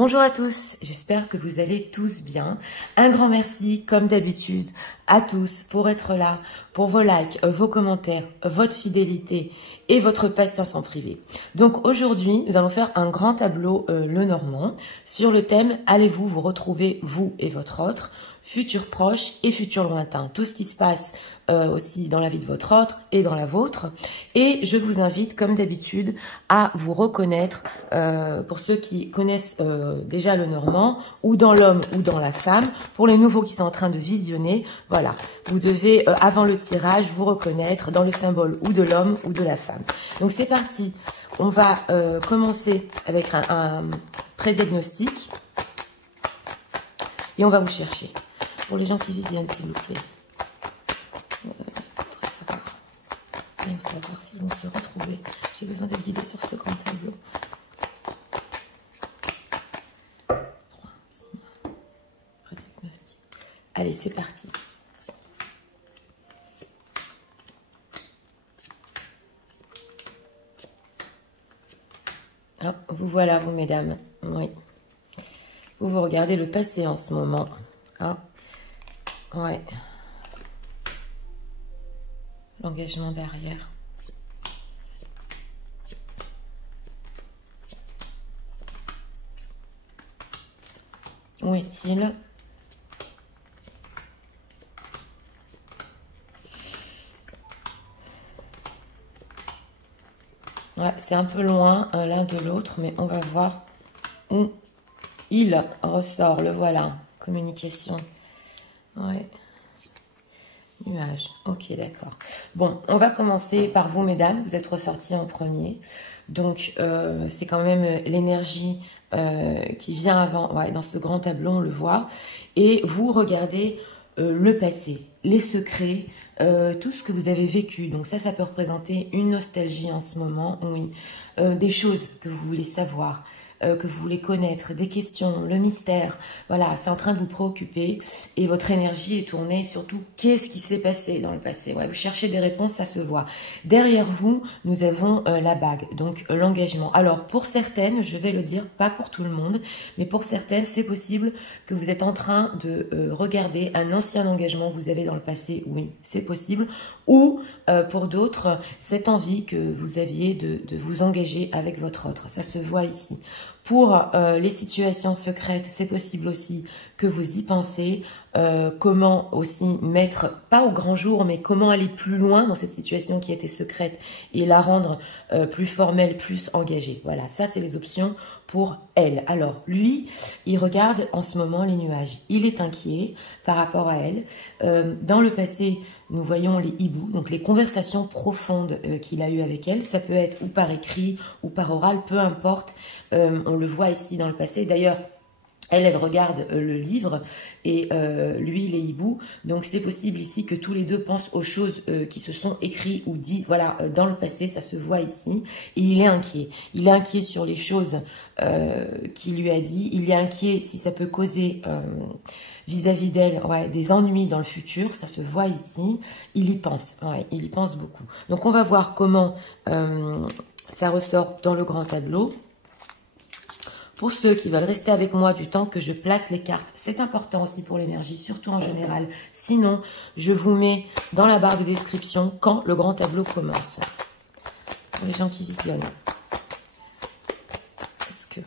Bonjour à tous, j'espère que vous allez tous bien. Un grand merci, comme d'habitude, à tous pour être là, pour vos likes, vos commentaires, votre fidélité et votre patience en privé. Donc aujourd'hui, nous allons faire un grand tableau Lenormand sur le thème « Allez-vous vous retrouver, vous et votre autre ?» futur proche et futur lointain, tout ce qui se passe aussi dans la vie de votre autre et dans la vôtre. Et je vous invite, comme d'habitude, à vous reconnaître, pour ceux qui connaissent déjà le Normand, ou dans l'homme ou dans la femme. Pour les nouveaux qui sont en train de visionner, voilà, vous devez, avant le tirage, vous reconnaître dans le symbole ou de l'homme ou de la femme. Donc c'est parti, on va commencer avec un pré-diagnostic et on va vous chercher. Pour les gens qui visionnent, s'il vous plaît. Bien savoir s'ils vont se retrouver. J'ai besoin d'être guidée sur ce grand tableau. 3, 6 mois. Pré-diagnostic. Allez, c'est parti. Ah, vous voilà, vous, mesdames. Oui. Vous regardez le passé en ce moment. Ah. Ouais. L'engagement derrière. Où est-il? Ouais, c'est un peu loin l'un de l'autre, mais on va voir où il ressort. Le voilà. Communication. Ouais. Nuage. Ok, d'accord. Bon, on va commencer par vous, mesdames. Vous êtes ressorties en premier. Donc, c'est quand même l'énergie qui vient avant. Ouais, dans ce grand tableau, on le voit. Et vous regardez le passé, les secrets, tout ce que vous avez vécu. Donc ça peut représenter une nostalgie en ce moment, oui. Des choses que vous voulez savoir, que vous voulez connaître, des questions, le mystère. Voilà, c'est en train de vous préoccuper et votre énergie est tournée surtout qu'est-ce qui s'est passé dans le passé. Ouais, vous cherchez des réponses, ça se voit. Derrière vous, nous avons la bague, donc l'engagement. Alors, pour certaines, je vais le dire, pas pour tout le monde, mais pour certaines, c'est possible que vous êtes en train de regarder un ancien engagement que vous avez dans le passé. Oui, c'est possible. Ou, pour d'autres, cette envie que vous aviez de vous engager avec votre autre. Ça se voit ici. Pour les situations secrètes, c'est possible aussi que vous y pensez. Comment aussi mettre, pas au grand jour, mais comment aller plus loin dans cette situation qui était secrète et la rendre plus formelle, plus engagée. Voilà, ça c'est les options pour elle. Alors lui, il regarde en ce moment les nuages. Il est inquiet par rapport à elle. Dans le passé, nous voyons les hiboux, donc les conversations profondes qu'il a eues avec elle. Ça peut être ou par écrit ou par oral, peu importe. On le voit ici dans le passé. D'ailleurs, elle regarde le livre et lui, les hiboux. Donc, c'est possible ici que tous les deux pensent aux choses qui se sont écrites ou dites, voilà, dans le passé, ça se voit ici. Et il est inquiet. Il est inquiet sur les choses qu'il lui a dit. Il est inquiet si ça peut causer vis-à-vis d'elle des ennuis dans le futur. Ça se voit ici. Il y pense. Ouais, il y pense beaucoup. Donc, on va voir comment ça ressort dans le grand tableau. Pour ceux qui veulent rester avec moi du temps que je place les cartes, c'est important aussi pour l'énergie, surtout en général. Sinon, je vous mets dans la barre de description quand le grand tableau commence. Pour les gens qui visionnent. Est-ce que...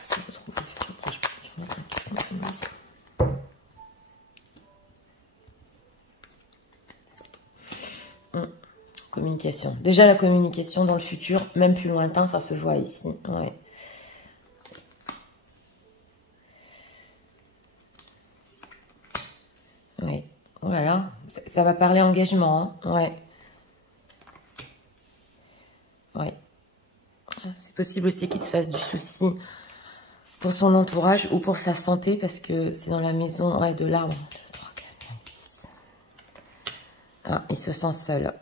se retrouver futur proche, je vais mettre un question de musique. Communication. Déjà la communication dans le futur, même plus lointain, ça se voit ici. Ouais. Oui. Voilà. Ça va parler engagement. Hein. Ouais. Ouais. C'est possible aussi qu'il se fasse du souci pour son entourage ou pour sa santé parce que c'est dans la maison de l'arbre. 1, 2, 3, 4, 5, 6. Ah, il se sent seul.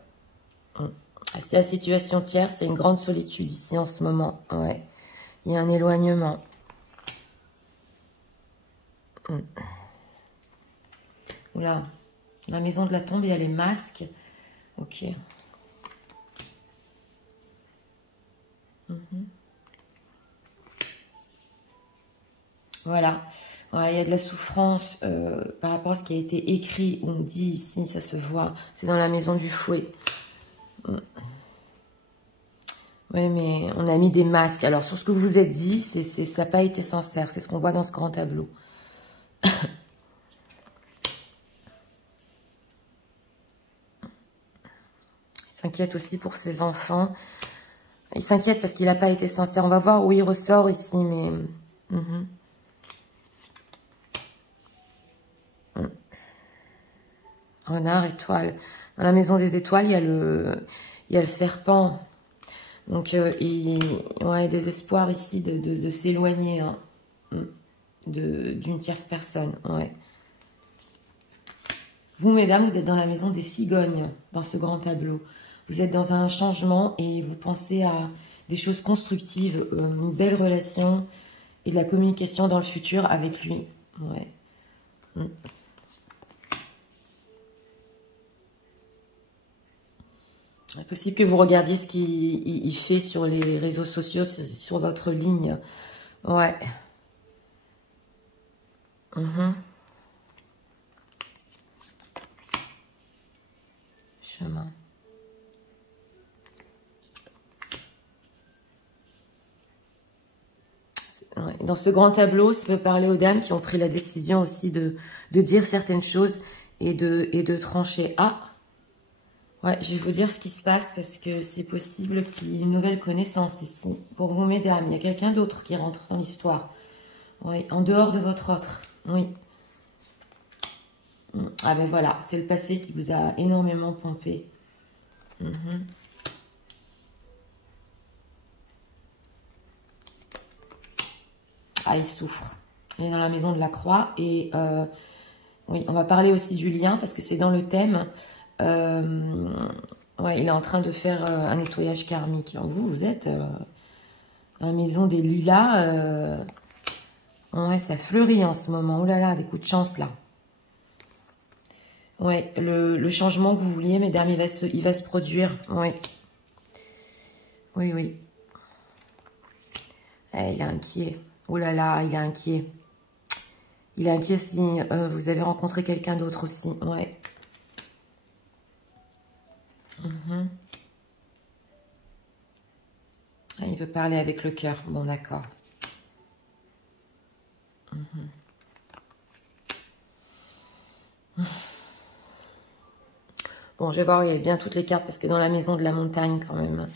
C'est la situation tierce, c'est une grande solitude ici en ce moment. Ouais. Il y a un éloignement. Oula. La maison de la tombe, il y a les masques. Ok. Voilà. Ouais, il y a de la souffrance par rapport à ce qui a été écrit. On dit ici, ça se voit. C'est dans la maison du fouet. Oui, mais on a mis des masques. Alors, sur ce que vous vous êtes dit, ça n'a pas été sincère. C'est ce qu'on voit dans ce grand tableau. Il s'inquiète aussi pour ses enfants. Il s'inquiète parce qu'il n'a pas été sincère. On va voir où il ressort ici, mais... Renard, étoile. Dans la maison des étoiles, il y a le serpent. Donc, ouais, désespoir ici de s'éloigner hein, d'une tierce personne. Ouais. Vous, mesdames, vous êtes dans la maison des cigognes, dans ce grand tableau. Vous êtes dans un changement et vous pensez à des choses constructives, une belle relation et de la communication dans le futur avec lui. Ouais. C'est possible que vous regardiez ce qu'il fait sur les réseaux sociaux, sur votre ligne. Ouais. Chemin. Ouais. Dans ce grand tableau, ça peut parler aux dames qui ont pris la décision aussi de dire certaines choses et de trancher. Ah! Ouais, je vais vous dire ce qui se passe parce que c'est possible qu'il y ait une nouvelle connaissance ici. Pour vous, mesdames, il y a quelqu'un d'autre qui rentre dans l'histoire. Oui, en dehors de votre autre. Oui. Ah ben voilà, c'est le passé qui vous a énormément pompé. Ah, il souffre. Il est dans la maison de la croix. Et oui, on va parler aussi du lien parce que c'est dans le thème. Ouais, il est en train de faire un nettoyage karmique. Alors vous êtes à la maison des lilas. Ouais, ça fleurit en ce moment. Oh là là, des coups de chance là. Ouais, le changement que vous vouliez, mesdames, il va se produire. Ouais. Oui, oui. Il est inquiet. Oh là là, il est inquiet. Il est inquiet si vous avez rencontré quelqu'un d'autre aussi. Ouais. Ah, il veut parler avec le cœur. Bon, d'accord. Bon, je vais voir, il y a bien toutes les cartes parce que dans la maison de la montagne, quand même.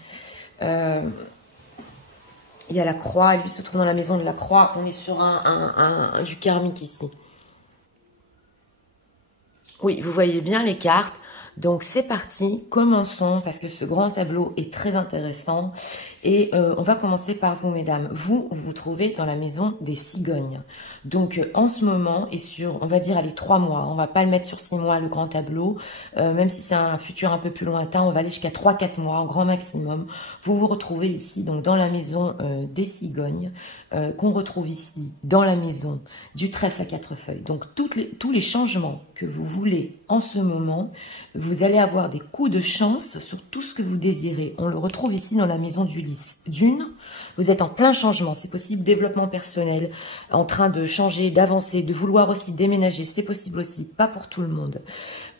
Il y a la croix, lui se trouve dans la maison de la croix. On est sur du karmique ici. Oui, vous voyez bien les cartes. Donc, c'est parti. Commençons parce que ce grand tableau est très intéressant. Et on va commencer par vous, mesdames. Vous vous trouvez dans la maison des cigognes. Donc, en ce moment, et sur, on va dire, allez, 3 mois. On va pas le mettre sur 6 mois, le grand tableau. Même si c'est un futur un peu plus lointain, on va aller jusqu'à 3-4 mois, au grand maximum. Vous vous retrouvez ici, donc dans la maison des cigognes, qu'on retrouve ici, dans la maison du trèfle à 4 feuilles. Donc, tous les changements que vous voulez en ce moment, vous allez avoir des coups de chance sur tout ce que vous désirez. On le retrouve ici dans la maison du lys. D'une, vous êtes en plein changement. C'est possible, développement personnel, en train de changer, d'avancer, de vouloir aussi déménager. C'est possible aussi, pas pour tout le monde.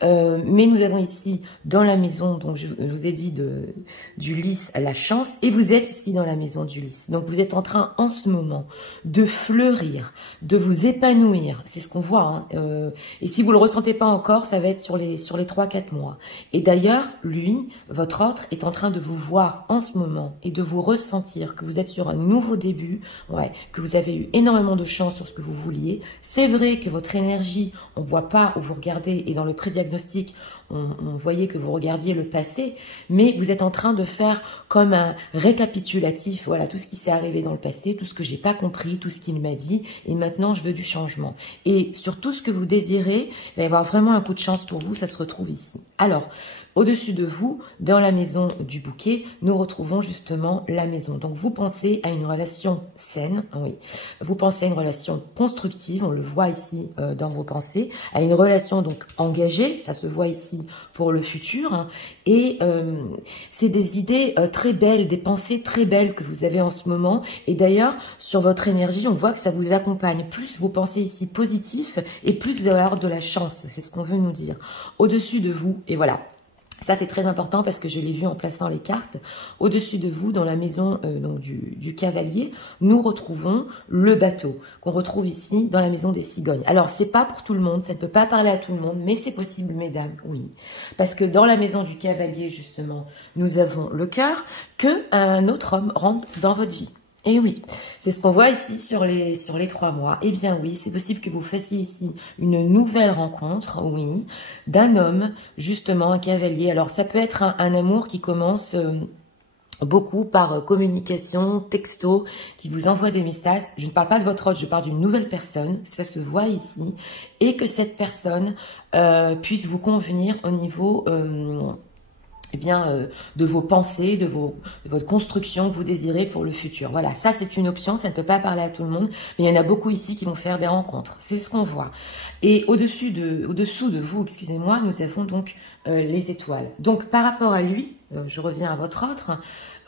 Mais nous avons ici, dans la maison, donc je vous ai dit du lys, la chance. Et vous êtes ici dans la maison du lys. Donc vous êtes en train, en ce moment, de fleurir, de vous épanouir. C'est ce qu'on voit. Hein. Et si vous le ressentez pas encore, ça va être sur les 3-4 mois. Et d'ailleurs, lui, votre autre, est en train de vous voir en ce moment et de vous ressentir que vous êtes sur un nouveau début, ouais, que vous avez eu énormément de chance sur ce que vous vouliez. C'est vrai que votre énergie, on voit pas où vous regardez, et dans le prédiagnostic, on voyait que vous regardiez le passé, mais vous êtes en train de faire comme un récapitulatif, voilà, tout ce qui s'est arrivé dans le passé, tout ce que j'ai pas compris, tout ce qu'il m'a dit, et maintenant je veux du changement. Et sur tout ce que vous désirez, il va y avoir vraiment un coup de chance pour vous, ça se retrouve ici. Alors, Au-dessus de vous, dans la maison du bouquet, nous retrouvons justement la maison. Donc, vous pensez à une relation saine, oui. Vous pensez à une relation constructive, on le voit ici dans vos pensées, à une relation donc engagée, ça se voit ici pour le futur. Hein, et c'est des idées très belles, des pensées très belles que vous avez en ce moment. Et d'ailleurs, sur votre énergie, on voit que ça vous accompagne. Plus vous pensez ici positif et plus vous allez avoir de la chance. C'est ce qu'on veut nous dire. Au-dessus de vous, et voilà. Ça, c'est très important parce que je l'ai vu en plaçant les cartes. Au-dessus de vous, dans la maison donc du cavalier, nous retrouvons le bateau qu'on retrouve ici dans la maison des cigognes. Alors, c'est pas pour tout le monde, ça ne peut pas parler à tout le monde, mais c'est possible, mesdames, oui. Parce que dans la maison du cavalier, justement, nous avons le cœur qu'un autre homme rentre dans votre vie. Et oui, c'est ce qu'on voit ici sur les 3 mois. Eh bien oui, c'est possible que vous fassiez ici une nouvelle rencontre, oui, d'un homme, justement, un cavalier. Alors ça peut être un amour qui commence beaucoup par communication, texto, qui vous envoie des messages. Je ne parle pas de votre autre, je parle d'une nouvelle personne, ça se voit ici. Et que cette personne puisse vous convenir au niveau... eh bien, de vos pensées, de votre construction que vous désirez pour le futur. Voilà, ça c'est une option, ça ne peut pas parler à tout le monde, mais il y en a beaucoup ici qui vont faire des rencontres. C'est ce qu'on voit. Et au-dessous de vous, excusez-moi, nous avons donc les étoiles. Donc par rapport à lui, je reviens à votre autre,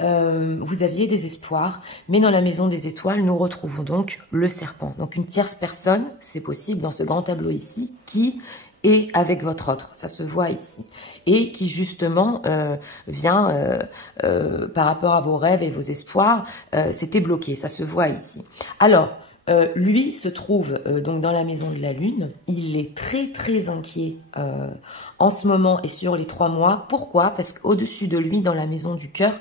vous aviez des espoirs, mais dans la maison des étoiles, nous retrouvons donc le serpent. Donc une tierce personne, c'est possible dans ce grand tableau ici, qui et avec votre autre, ça se voit ici, et qui justement vient par rapport à vos rêves et vos espoirs, c'était bloqué, ça se voit ici. Alors, lui se trouve donc dans la maison de la lune, il est très très inquiet en ce moment et sur les 3 mois. Pourquoi? Parce qu'au-dessus de lui, dans la maison du cœur,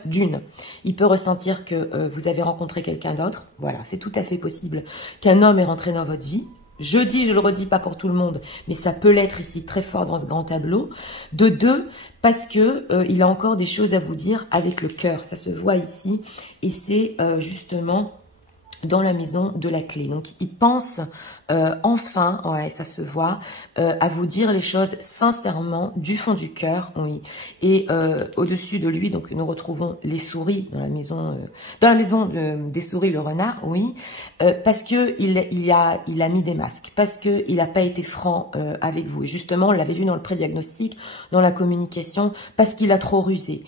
il peut ressentir que vous avez rencontré quelqu'un d'autre, voilà, c'est tout à fait possible qu'un homme est rentré dans votre vie. Je le redis pas pour tout le monde, mais ça peut l'être ici très fort dans ce grand tableau. De 2, parce que il a encore des choses à vous dire avec le cœur. Ça se voit ici, et c'est justement dans la maison de la clé. Donc, il pense enfin, ouais, ça se voit, à vous dire les choses sincèrement, du fond du cœur, oui. Et au-dessus de lui, donc nous retrouvons les souris dans la maison des souris, le renard, oui, parce que il a mis des masques, parce que il n'a pas été franc avec vous. Et justement, on l'avait vu dans le pré-diagnostic, dans la communication, parce qu'il a trop rusé.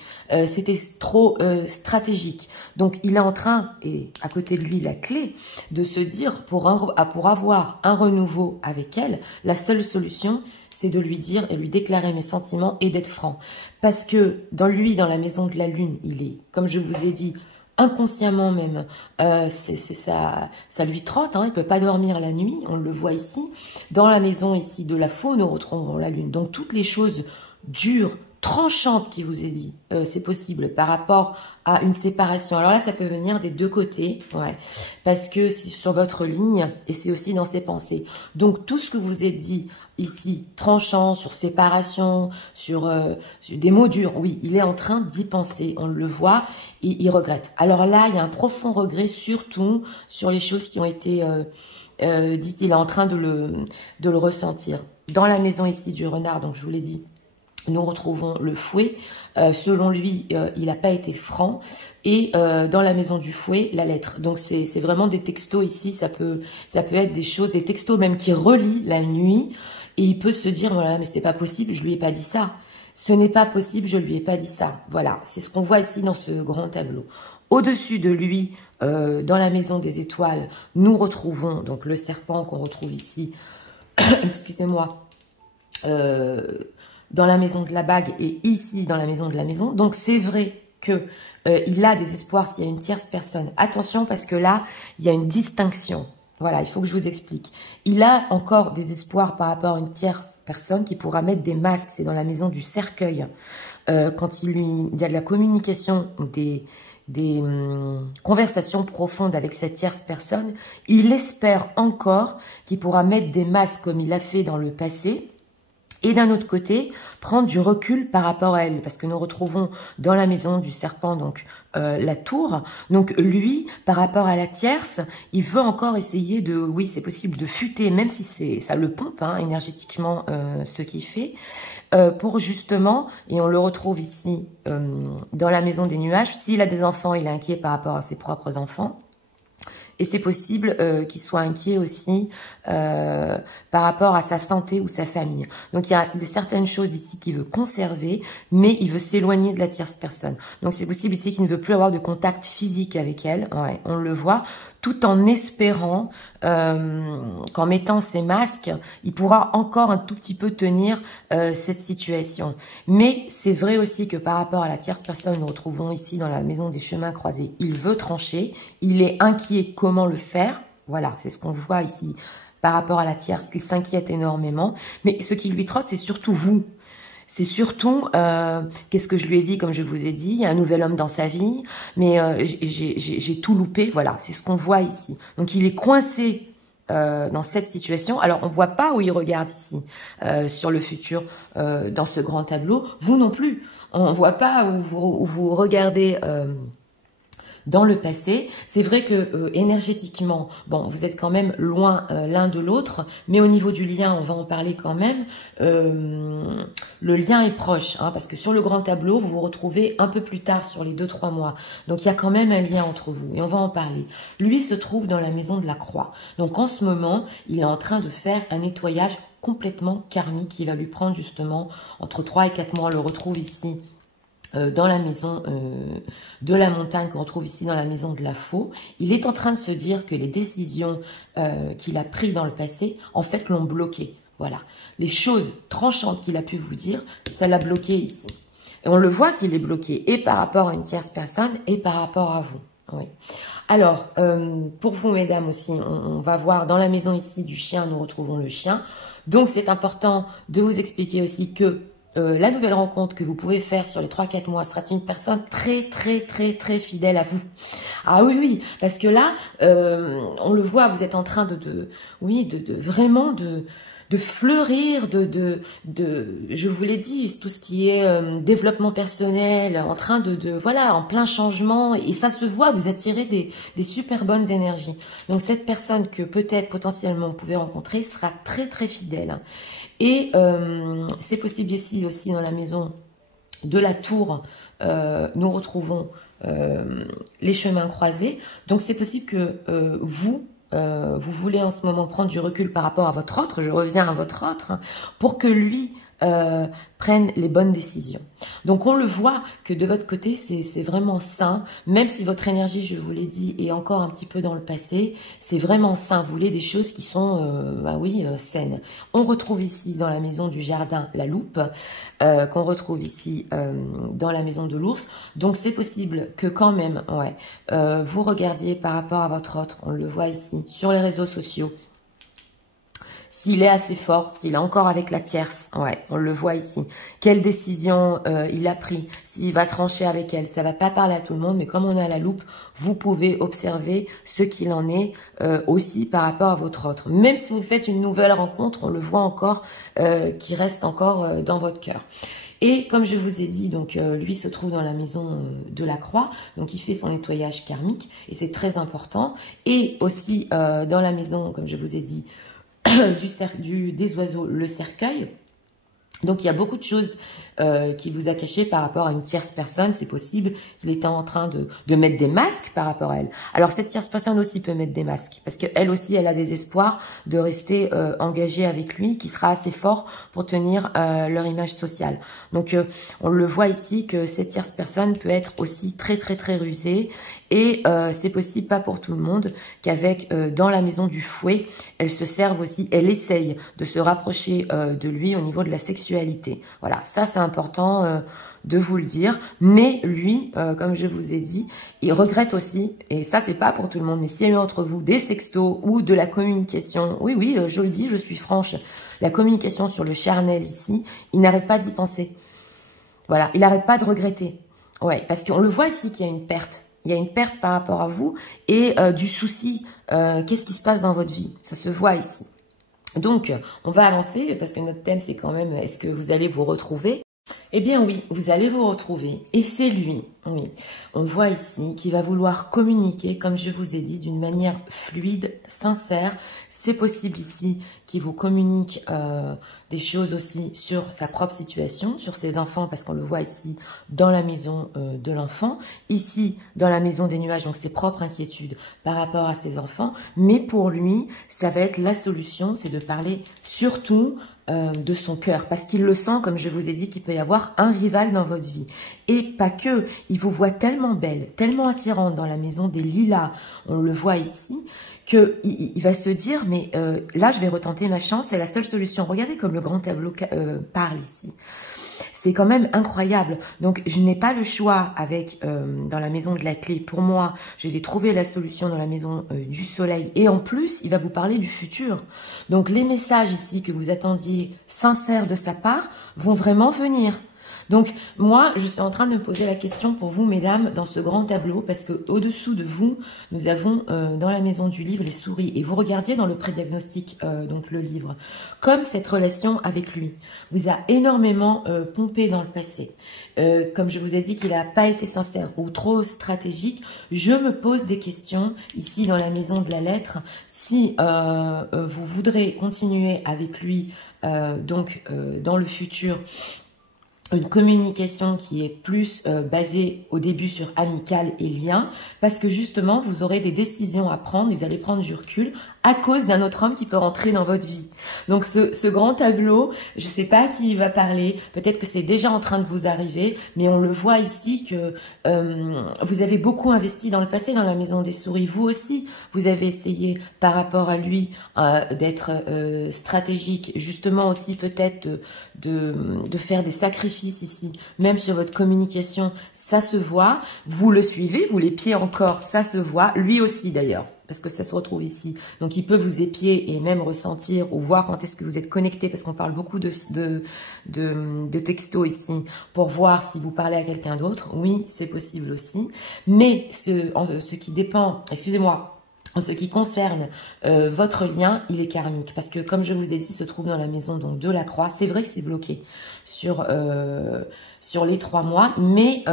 C'était trop stratégique. Donc, il est en train, et à côté de lui, la clé, de se dire, pour avoir un renouveau avec elle, la seule solution, c'est de lui dire et lui déclarer mes sentiments et d'être franc. Parce que dans la maison de la lune, il est, comme je vous ai dit, inconsciemment même, ça lui trotte, hein, il peut pas dormir la nuit, on le voit ici. Dans la maison ici de la faux, nous retrouvons la lune. Donc toutes les choses dures, tranchante qui vous est dit, c'est possible par rapport à une séparation. Alors là, ça peut venir des 2 côtés, ouais, parce que c'est sur votre ligne et c'est aussi dans ses pensées. Donc tout ce que vous êtes dit ici, tranchant, sur séparation, sur des mots durs, oui, il est en train d'y penser, on le voit, et il regrette. Alors là, il y a un profond regret, surtout sur les choses qui ont été dites, il est en train de le ressentir. Dans la maison ici du renard, donc je vous l'ai dit, nous retrouvons le fouet. Selon lui, il n'a pas été franc. Et dans la maison du fouet, la lettre. Donc c'est vraiment des textos ici. Ça peut être des choses, des textos même qui relient la nuit. Et il peut se dire, voilà, mais c'est pas possible, je lui ai pas dit ça. Ce n'est pas possible, je lui ai pas dit ça. Voilà, c'est ce qu'on voit ici dans ce grand tableau. Au-dessus de lui, dans la maison des étoiles, nous retrouvons donc le serpent qu'on retrouve ici. Excusez-moi. Dans la maison de la bague et ici dans la maison de la maison. Donc c'est vrai que il a des espoirs s'il y a une tierce personne. Attention parce que là, il y a une distinction. Voilà, il faut que je vous explique. Il a encore des espoirs par rapport à une tierce personne qui pourra mettre des masques. C'est dans la maison du cercueil. Quand il y a de la communication, des conversations profondes avec cette tierce personne, il espère encore qu'il pourra mettre des masques comme il a fait dans le passé. Et d'un autre côté, prendre du recul par rapport à elle, parce que nous retrouvons dans la maison du serpent, donc la tour. Donc lui, par rapport à la tierce, il veut encore essayer de, oui c'est possible, de futer, même si ça le pompe hein, énergétiquement ce qu'il fait, pour justement, et on le retrouve ici dans la maison des nuages, s'il a des enfants, il est inquiet par rapport à ses propres enfants. Et c'est possible qu'il soit inquiet aussi par rapport à sa santé ou sa famille. Donc il y a certaines choses ici qu'il veut conserver, mais il veut s'éloigner de la tierce personne. Donc c'est possible ici qu'il ne veut plus avoir de contact physique avec elle, ouais, on le voit, tout en espérant qu'en mettant ses masques, il pourra encore un tout petit peu tenir cette situation. Mais c'est vrai aussi que par rapport à la tierce personne, nous retrouvons ici dans la maison des chemins croisés, il veut trancher, il est inquiet comment le faire, voilà, c'est ce qu'on voit ici par rapport à la tierce, qu'il s'inquiète énormément, mais ce qui lui trotte, c'est surtout vous. C'est surtout, qu'est-ce que je lui ai dit, comme je vous ai dit, il y a un nouvel homme dans sa vie, mais j'ai tout loupé, voilà, c'est ce qu'on voit ici. Donc il est coincé dans cette situation. Alors on voit pas où il regarde ici, sur le futur, dans ce grand tableau, vous non plus. On voit pas où vous regardez dans le passé. C'est vrai que énergétiquement, bon, vous êtes quand même loin l'un de l'autre, mais au niveau du lien, on va en parler quand même, le lien est proche, hein, parce que sur le grand tableau, vous vous retrouvez un peu plus tard sur les 2-3 mois. Donc il y a quand même un lien entre vous, et on va en parler. Lui se trouve dans la maison de la croix. Donc en ce moment, il est en train de faire un nettoyage complètement karmique qui va lui prendre justement entre 3 et 4 mois. On le retrouve ici dans la maison de la montagne qu'on retrouve ici dans la maison de la faux. Il est en train de se dire que les décisions qu'il a prises dans le passé, en fait, l'ont bloqué. Voilà. Les choses tranchantes qu'il a pu vous dire, ça l'a bloqué ici. Et on le voit qu'il est bloqué, et par rapport à une tierce personne, et par rapport à vous. Oui. Alors, pour vous, mesdames, aussi, on va voir dans la maison ici du chien, nous retrouvons le chien. Donc, c'est important de vous expliquer aussi que la nouvelle rencontre que vous pouvez faire sur les 3-4 mois sera une personne très fidèle à vous. Ah oui, oui, parce que là, on le voit, vous êtes en train vraiment de fleurir, je vous l'ai dit, tout ce qui est développement personnel, en train voilà, en plein changement, et ça se voit, vous attirez des super bonnes énergies. Donc cette personne que peut-être potentiellement vous pouvez rencontrer sera très fidèle. Et c'est possible ici aussi dans la maison de la tour, nous retrouvons les chemins croisés. Donc c'est possible que vous voulez en ce moment prendre du recul par rapport à votre autre, je reviens à votre autre, pour que lui prenne les bonnes décisions. Donc on le voit que de votre côté c'est vraiment sain, même si votre énergie, je vous l'ai dit, est encore un petit peu dans le passé, c'est vraiment sain. Vous voulez des choses qui sont saines. On retrouve ici dans la maison du jardin la loupe, qu'on retrouve ici dans la maison de l'ours. Donc c'est possible que quand même vous regardiez par rapport à votre autre, on le voit ici sur les réseaux sociaux, s'il est assez fort, s'il est encore avec la tierce, on le voit ici. Quelle décision il a pris, s'il va trancher avec elle. Ça va pas parler à tout le monde, mais comme on a la loupe, vous pouvez observer ce qu'il en est aussi par rapport à votre autre. Même si vous faites une nouvelle rencontre, on le voit encore qui reste encore dans votre cœur. Et comme je vous ai dit, donc lui se trouve dans la maison de la croix, donc il fait son nettoyage karmique, et c'est très important. Et aussi dans la maison, comme je vous ai dit, des oiseaux, le cercueil. Donc il y a beaucoup de choses qui vous a caché par rapport à une tierce personne. C'est possible qu'il était en train de mettre des masques par rapport à elle. Alors cette tierce personne aussi peut mettre des masques, parce qu'elle aussi, elle a des espoirs de rester engagée avec lui, qui sera assez fort pour tenir leur image sociale. Donc on le voit ici que cette tierce personne peut être aussi très rusée. Et c'est possible, pas pour tout le monde, qu'avec dans la maison du fouet, elle se serve aussi, elle essaye de se rapprocher de lui au niveau de la sexualité. Voilà, ça c'est important de vous le dire. Mais lui, comme je vous ai dit, il regrette aussi, et ça c'est pas pour tout le monde, mais s'il y a eu entre vous des sextos ou de la communication, oui, je le dis, je suis franche, la communication sur le charnel ici, il n'arrête pas d'y penser. Voilà, il n'arrête pas de regretter. Ouais, parce qu'on le voit ici qu'il y a une perte. Il y a une perte par rapport à vous et du souci. Qu'est-ce qui se passe dans votre vie? Ça se voit ici. Donc, on va avancer parce que notre thème, c'est quand même, est-ce que vous allez vous retrouver? Eh bien oui, vous allez vous retrouver. Et c'est lui, oui. On voit ici qu'il va vouloir communiquer, comme je vous ai dit, d'une manière fluide, sincère. C'est possible ici qu'il vous communique des choses aussi sur sa propre situation, sur ses enfants, parce qu'on le voit ici dans la maison de l'enfant, ici dans la maison des nuages, donc ses propres inquiétudes par rapport à ses enfants. Mais pour lui, ça va être la solution, c'est de parler surtout de son cœur, parce qu'il le sent, comme je vous ai dit, qu'il peut y avoir un rival dans votre vie. Et pas que, il vous voit tellement belle, tellement attirante dans la maison des lilas, on le voit ici, qu'il va se dire, mais là, je vais retenter ma chance, c'est la seule solution. Regardez comme le grand tableau parle ici. C'est quand même incroyable. Donc, je n'ai pas le choix avec dans la maison de la clé. Pour moi, je vais trouver la solution dans la maison du soleil. Et en plus, il va vous parler du futur. Donc, les messages ici que vous attendiez sincères de sa part vont vraiment venir. Donc, moi, je suis en train de me poser la question pour vous, mesdames, dans ce grand tableau, parce que au-dessous de vous, nous avons dans la maison du livre les souris. Et vous regardiez dans le prédiagnostic, donc le livre, comme cette relation avec lui vous a énormément pompé dans le passé. Comme je vous ai dit qu'il n'a pas été sincère ou trop stratégique, je me pose des questions ici dans la maison de la lettre. Si vous voudrez continuer avec lui, dans le futur, une communication qui est plus basée au début sur amical et lien, parce que justement, vous aurez des décisions à prendre, et vous allez prendre du recul à cause d'un autre homme qui peut rentrer dans votre vie. Donc ce grand tableau, je ne sais pas à qui il va parler, peut-être que c'est déjà en train de vous arriver, mais on le voit ici que vous avez beaucoup investi dans le passé dans la maison des souris. Vous aussi, vous avez essayé par rapport à lui d'être stratégique, justement aussi peut-être de faire des sacrifices ici, même sur votre communication, ça se voit. Vous le suivez, vous l'épiez encore, ça se voit. Lui aussi d'ailleurs, parce que ça se retrouve ici. Donc, il peut vous épier et même ressentir ou voir quand est-ce que vous êtes connecté, parce qu'on parle beaucoup de textos ici, pour voir si vous parlez à quelqu'un d'autre. Oui, c'est possible aussi. Mais ce qui dépend, excusez-moi, en ce qui concerne votre lien, il est karmique. Parce que, comme je vous ai dit, il se trouve dans la maison donc, de la croix. C'est vrai que c'est bloqué sur les 3 mois. Mais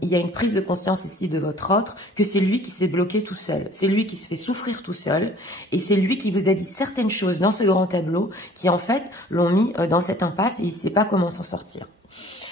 il y a une prise de conscience ici de votre autre que c'est lui qui s'est bloqué tout seul. C'est lui qui se fait souffrir tout seul. Et c'est lui qui vous a dit certaines choses dans ce grand tableau qui, en fait, l'ont mis dans cette impasse et il ne sait pas comment s'en sortir.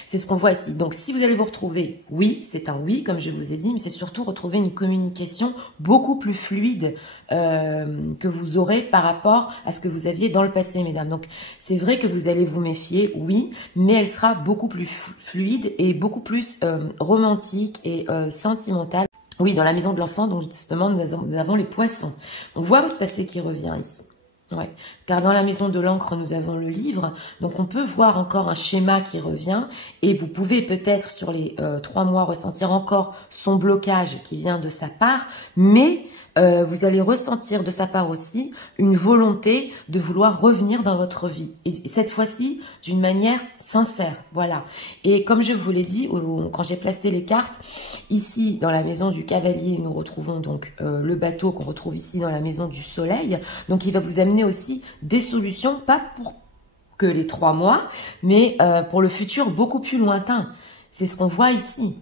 C'est ce qu'on voit ici. Donc, si vous allez vous retrouver, oui, c'est un oui, comme je vous ai dit, mais c'est surtout retrouver une communication beaucoup plus fluide que vous aurez par rapport à ce que vous aviez dans le passé, mesdames. Donc, c'est vrai que vous allez vous méfier, oui, mais elle sera beaucoup plus fluide et beaucoup plus romantique et sentimentale. Oui, dans la maison de l'enfant, donc justement, nous avons les poissons. On voit votre passé qui revient ici. Ouais, car dans la maison de l'encre, nous avons le livre, donc on peut voir encore un schéma qui revient et vous pouvez peut-être sur les 3 mois ressentir encore son blocage qui vient de sa part, mais vous allez ressentir de sa part aussi une volonté de vouloir revenir dans votre vie. Et cette fois-ci, d'une manière sincère, voilà. Et comme je vous l'ai dit, quand j'ai placé les cartes, ici, dans la maison du cavalier, nous retrouvons donc le bateau qu'on retrouve ici dans la maison du soleil. Donc, il va vous amener aussi des solutions, pas pour que les 3 mois, mais pour le futur beaucoup plus lointain. C'est ce qu'on voit ici.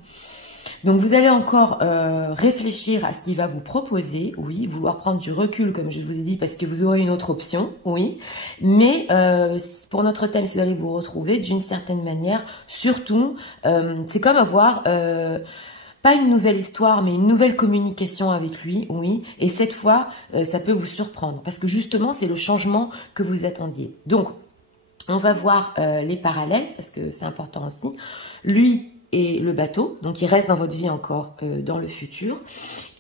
Donc, vous allez encore réfléchir à ce qu'il va vous proposer, oui, vouloir prendre du recul, comme je vous ai dit, parce que vous aurez une autre option, oui. Mais pour notre thème, si vous allez vous retrouver d'une certaine manière, surtout, c'est comme avoir... pas une nouvelle histoire, mais une nouvelle communication avec lui, oui. Et cette fois, ça peut vous surprendre, parce que justement, c'est le changement que vous attendiez. Donc, on va voir les parallèles, parce que c'est important aussi. Lui et le bateau, donc il reste dans votre vie encore dans le futur,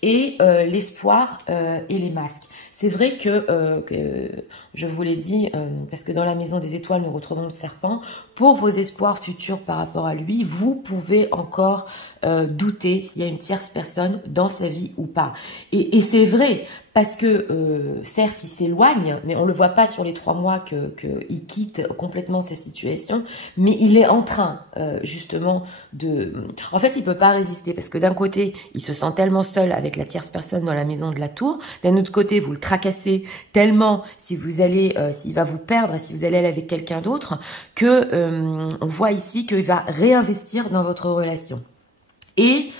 et l'espoir et les masques. C'est vrai que je vous l'ai dit, parce que dans la maison des étoiles, nous retrouvons le serpent. Pour vos espoirs futurs par rapport à lui, vous pouvez encore douter s'il y a une tierce personne dans sa vie ou pas. Et c'est vrai, parce que certes, il s'éloigne, mais on ne le voit pas sur les 3 mois qu'il quitte complètement sa situation, mais il est en train justement de... En fait, il ne peut pas résister, parce que d'un côté, il se sent tellement seul avec avec la tierce personne dans la maison de la tour. D'un autre côté, vous le tracassez tellement si vous allez, s'il va vous perdre, si vous allez aller avec quelqu'un d'autre, que on voit ici qu'il va réinvestir dans votre relation. Et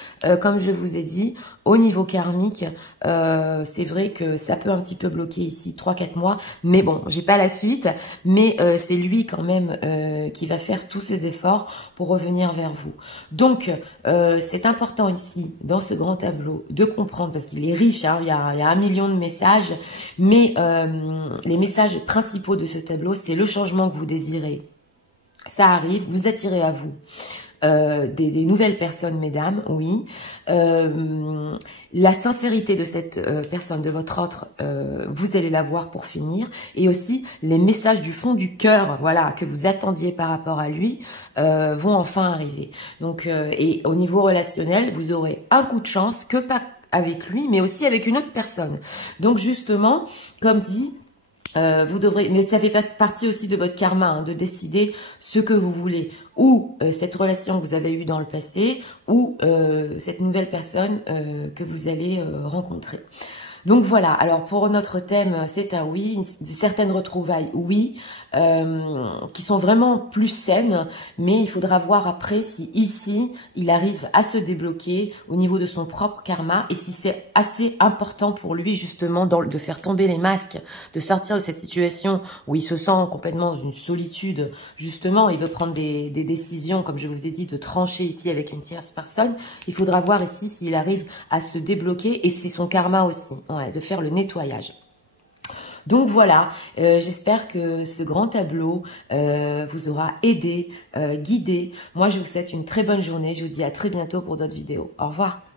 comme je vous ai dit, au niveau karmique, c'est vrai que ça peut un petit peu bloquer ici 3-4 mois. Mais bon, j'ai pas la suite. Mais c'est lui quand même qui va faire tous ses efforts pour revenir vers vous. Donc, c'est important ici, dans ce grand tableau, de comprendre, parce qu'il est riche, hein, il y a 1 million de messages. Mais les messages principaux de ce tableau, c'est le changement que vous désirez. Ça arrive, vous attirez à vous. Des nouvelles personnes, mesdames, oui. La sincérité de cette personne, de votre autre, vous allez la voir pour finir. Et aussi, les messages du fond du cœur, voilà, que vous attendiez par rapport à lui, vont enfin arriver. Donc, et au niveau relationnel, vous aurez un coup de chance, que pas avec lui, mais aussi avec une autre personne. Donc, justement, comme dit, vous devrez, mais ça fait partie aussi de votre karma, hein, de décider ce que vous voulez, ou cette relation que vous avez eue dans le passé, ou cette nouvelle personne que vous allez rencontrer. Donc voilà, alors pour notre thème, c'est un oui, certaines retrouvailles, oui, qui sont vraiment plus saines, mais il faudra voir après si ici, il arrive à se débloquer au niveau de son propre karma, et si c'est assez important pour lui justement de faire tomber les masques, de sortir de cette situation où il se sent complètement dans une solitude, justement, il veut prendre des décisions, comme je vous ai dit, de trancher ici avec une tierce personne. Il faudra voir ici s'il arrive à se débloquer, et c'est son karma aussi. Ouais, de faire le nettoyage. Donc voilà, j'espère que ce grand tableau vous aura aidé, guidé. Moi, je vous souhaite une très bonne journée. Je vous dis à très bientôt pour d'autres vidéos. Au revoir.